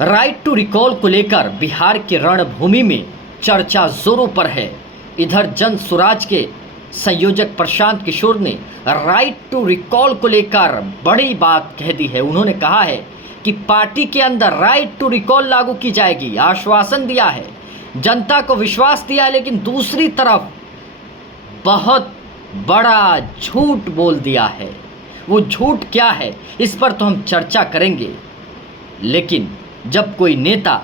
Right to recall को लेकर बिहार की रणभूमि में चर्चा जोरों पर है। इधर जन स्वराज के संयोजक प्रशांत किशोर ने राइट टू रिकॉल को लेकर बड़ी बात कह दी है। उन्होंने कहा है कि पार्टी के अंदर राइट टू रिकॉल लागू की जाएगी, आश्वासन दिया है, जनता को विश्वास दिया है, लेकिन दूसरी तरफ बहुत बड़ा झूठ बोल दिया है। वो झूठ क्या है, इस पर तो हम चर्चा करेंगे। लेकिन जब कोई नेता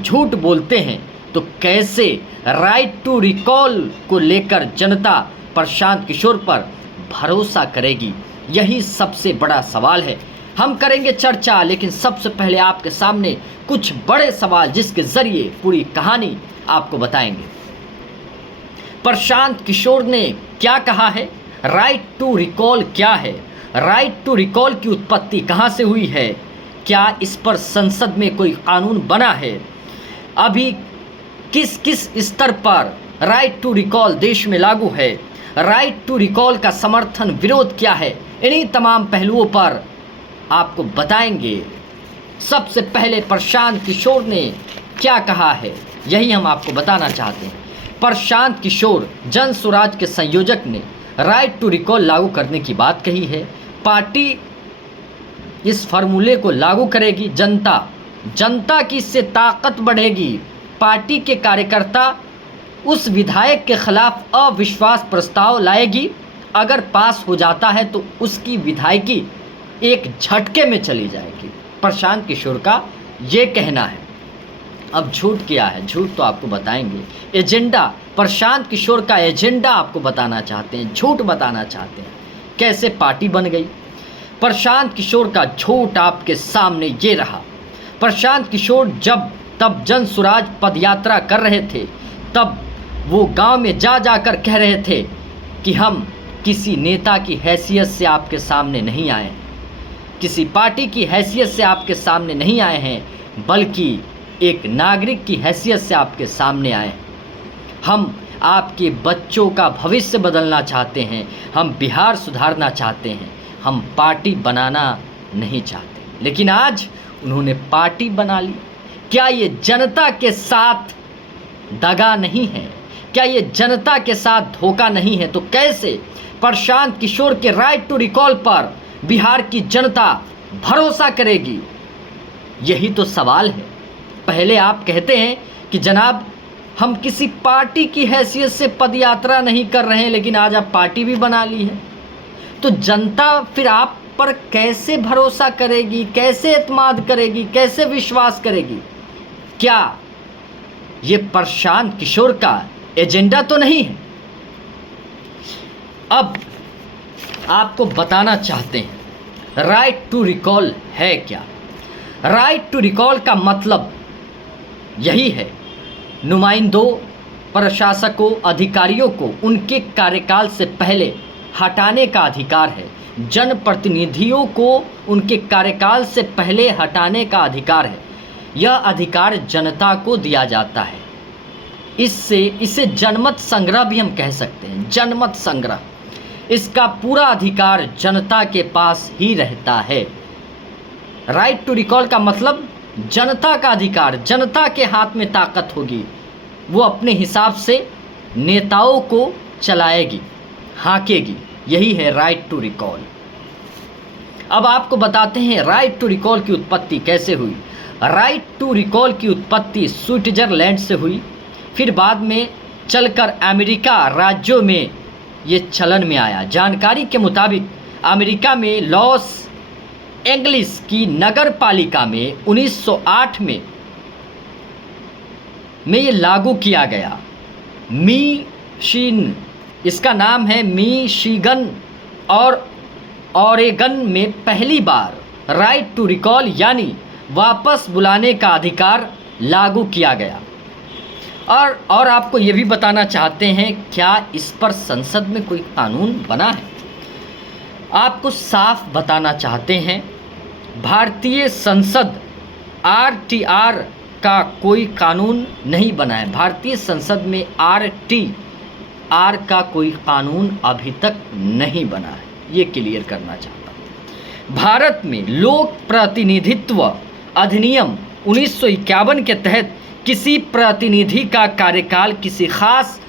झूठ बोलते हैं तो कैसे राइट टू रिकॉल को लेकर जनता प्रशांत किशोर पर भरोसा करेगी, यही सबसे बड़ा सवाल है। हम करेंगे चर्चा, लेकिन सबसे पहले आपके सामने कुछ बड़े सवाल जिसके जरिए पूरी कहानी आपको बताएंगे। प्रशांत किशोर ने क्या कहा है, राइट टू रिकॉल क्या है, राइट टू रिकॉल की उत्पत्ति कहाँ से हुई है, क्या इस पर संसद में कोई कानून बना है, अभी किस किस स्तर पर राइट टू रिकॉल देश में लागू है, राइट टू रिकॉल का समर्थन विरोध क्या है, इन्हीं तमाम पहलुओं पर आपको बताएंगे। सबसे पहले प्रशांत किशोर ने क्या कहा है, यही हम आपको बताना चाहते हैं। प्रशांत किशोर जन स्वराज के संयोजक ने राइट टू रिकॉल लागू करने की बात कही है। पार्टी इस फार्मूले को लागू करेगी, जनता की इससे ताकत बढ़ेगी। पार्टी के कार्यकर्ता उस विधायक के खिलाफ अविश्वास प्रस्ताव लाएगी, अगर पास हो जाता है तो उसकी विधायकी एक झटके में चली जाएगी। प्रशांत किशोर का ये कहना है। अब झूठ क्या है, झूठ तो आपको बताएंगे। एजेंडा, प्रशांत किशोर का एजेंडा आपको बताना चाहते हैं, झूठ बताना चाहते हैं, कैसे पार्टी बन गई। प्रशांत किशोर का झूठ आपके सामने ये रहा। प्रशांत किशोर तब जन स्वराज पदयात्रा कर रहे थे, तब वो गांव में जाकर कह रहे थे कि हम किसी नेता की हैसियत से आपके सामने नहीं आए, किसी पार्टी की हैसियत से आपके सामने नहीं आए हैं, बल्कि एक नागरिक की हैसियत से आपके सामने आए। हम आपके बच्चों का भविष्य बदलना चाहते हैं, हम बिहार सुधारना चाहते हैं, हम पार्टी बनाना नहीं चाहते। लेकिन आज उन्होंने पार्टी बना ली। क्या ये जनता के साथ दगा नहीं है, क्या ये जनता के साथ धोखा नहीं है? तो कैसे प्रशांत किशोर के राइट टू रिकॉल पर बिहार की जनता भरोसा करेगी, यही तो सवाल है। पहले आप कहते हैं कि जनाब हम किसी पार्टी की हैसियत से पदयात्रा नहीं कर रहे हैं, लेकिन आज आप पार्टी भी बना ली है, तो जनता फिर आप पर कैसे भरोसा करेगी, कैसे एतमाद करेगी, कैसे विश्वास करेगी? क्या ये प्रशांत किशोर का एजेंडा तो नहीं है? अब आपको बताना चाहते हैं राइट टू रिकॉल है क्या। राइट टू रिकॉल का मतलब यही है, नुमाइंदों, प्रशासकों, अधिकारियों को उनके कार्यकाल से पहले हटाने का अधिकार है। जनप्रतिनिधियों को उनके कार्यकाल से पहले हटाने का अधिकार है। यह अधिकार जनता को दिया जाता है। इसे जनमत संग्रह भी हम कह सकते हैं, जनमत संग्रह। इसका पूरा अधिकार जनता के पास ही रहता है। राइट टू रिकॉल का मतलब जनता का अधिकार, जनता के हाथ में ताकत होगी, वो अपने हिसाब से नेताओं को चलाएगी, हाँकेगी। यही है राइट टू रिकॉल। अब आपको बताते हैं राइट टू रिकॉल की उत्पत्ति कैसे हुई। राइट टू रिकॉल की उत्पत्ति स्विट्जरलैंड से हुई, फिर बाद में चलकर अमेरिका राज्यों में ये चलन में आया। जानकारी के मुताबिक अमेरिका में लॉस एंजलिस की नगर पालिका में 1908 में ये लागू किया गया। इसका नाम है मिशिगन और ओरेगन में पहली बार राइट टू रिकॉल यानी वापस बुलाने का अधिकार लागू किया गया। और आपको ये भी बताना चाहते हैं क्या इस पर संसद में कोई कानून बना है। आपको साफ बताना चाहते हैं भारतीय संसद आरटीआर का कोई कानून नहीं बना है। भारतीय संसद में आरटीआर का कोई कानून अभी तक नहीं बना है, ये क्लियर करना चाहता हूँ। भारत में लोक प्रतिनिधित्व अधिनियम 1951 के तहत किसी प्रतिनिधि का कार्यकाल किसी खास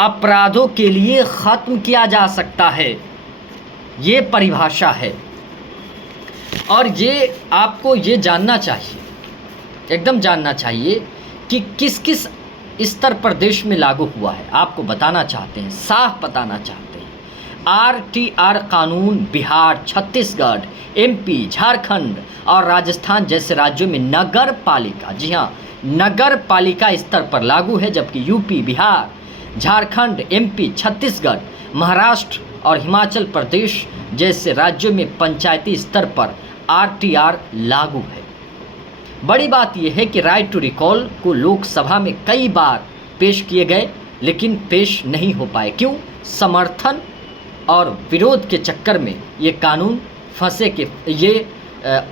अपराधों के लिए ख़त्म किया जा सकता है। ये परिभाषा है और ये आपको ये जानना चाहिए, एकदम जानना चाहिए कि किस किस स्तर पर देश में लागू हुआ है। आपको बताना चाहते हैं, साफ बताना चाहते हैं। आरटीआर कानून बिहार, छत्तीसगढ़, एमपी, झारखंड और राजस्थान जैसे राज्यों में नगर पालिका, जी हाँ, नगर पालिका स्तर पर लागू है, जबकि यूपी, बिहार, झारखंड, एमपी, छत्तीसगढ़, महाराष्ट्र और हिमाचल प्रदेश जैसे राज्यों में पंचायती स्तर पर आरटीआर लागू है। बड़ी बात यह है कि राइट टू रिकॉल को लोकसभा में कई बार पेश किए गए, लेकिन पेश नहीं हो पाए। क्यों? समर्थन और विरोध के चक्कर में ये कानून फंसे के, ये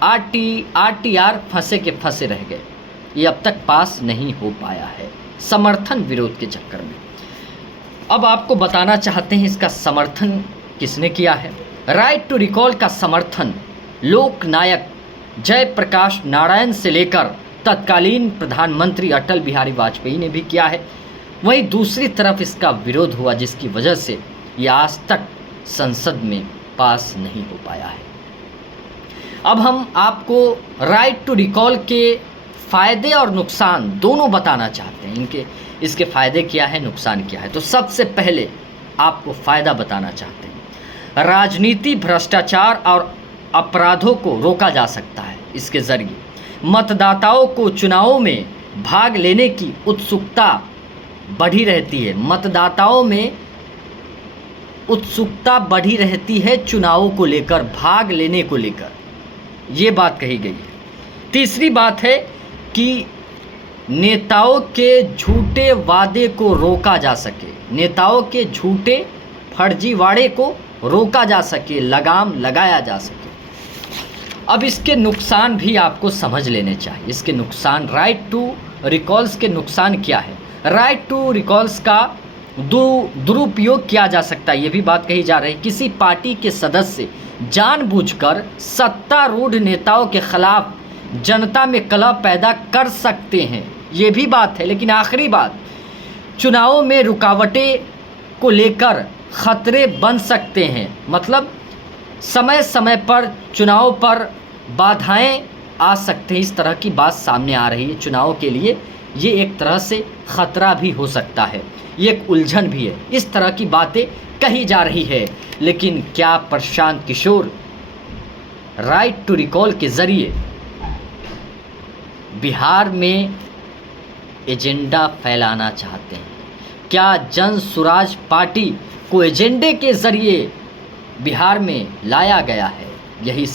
आरटीआर फंसे के फंसे रह गए। ये अब तक पास नहीं हो पाया है, समर्थन विरोध के चक्कर में। अब आपको बताना चाहते हैं इसका समर्थन किसने किया है। राइट टू रिकॉल का समर्थन लोकनायक जयप्रकाश नारायण से लेकर तत्कालीन प्रधानमंत्री अटल बिहारी वाजपेयी ने भी किया है। वहीं दूसरी तरफ इसका विरोध हुआ, जिसकी वजह से ये आज तक संसद में पास नहीं हो पाया है। अब हम आपको राइट टू रिकॉल के फ़ायदे और नुकसान दोनों बताना चाहते हैं। इसके फ़ायदे क्या है, नुकसान क्या है। तो सबसे पहले आपको फ़ायदा बताना चाहते हैं। राजनीति, भ्रष्टाचार और अपराधों को रोका जा सकता है इसके ज़रिए। मतदाताओं को चुनावों में भाग लेने की उत्सुकता बढ़ी रहती है। मतदाताओं में उत्सुकता बढ़ी रहती है चुनावों को लेकर, भाग लेने को लेकर, ये बात कही गई है। तीसरी बात है कि नेताओं के झूठे वादे को रोका जा सके, नेताओं के झूठे फर्जीवाड़े को रोका जा सके, लगाम लगाया जा सके। अब इसके नुकसान भी आपको समझ लेने चाहिए। इसके नुकसान, राइट टू रिकॉल्स के नुकसान क्या है। राइट टू रिकॉल्स का दुरुपयोग किया जा सकता है, ये भी बात कही जा रही है। किसी पार्टी के सदस्य जानबूझकर सत्तारूढ़ नेताओं के खिलाफ जनता में कलह पैदा कर सकते हैं, ये भी बात है। लेकिन आखिरी बात, चुनावों में रुकावटें को लेकर खतरे बन सकते हैं। मतलब समय समय पर चुनाव पर बाधाएं आ सकते हैं, इस तरह की बात सामने आ रही है। चुनाव के लिए ये एक तरह से ख़तरा भी हो सकता है, ये एक उलझन भी है। इस तरह की बातें कही जा रही है। लेकिन क्या Prashant Kishor right to recall के ज़रिए बिहार में एजेंडा फैलाना चाहते हैं? क्या जन स्वराज पार्टी को एजेंडे के ज़रिए बिहार में लाया गया है? यही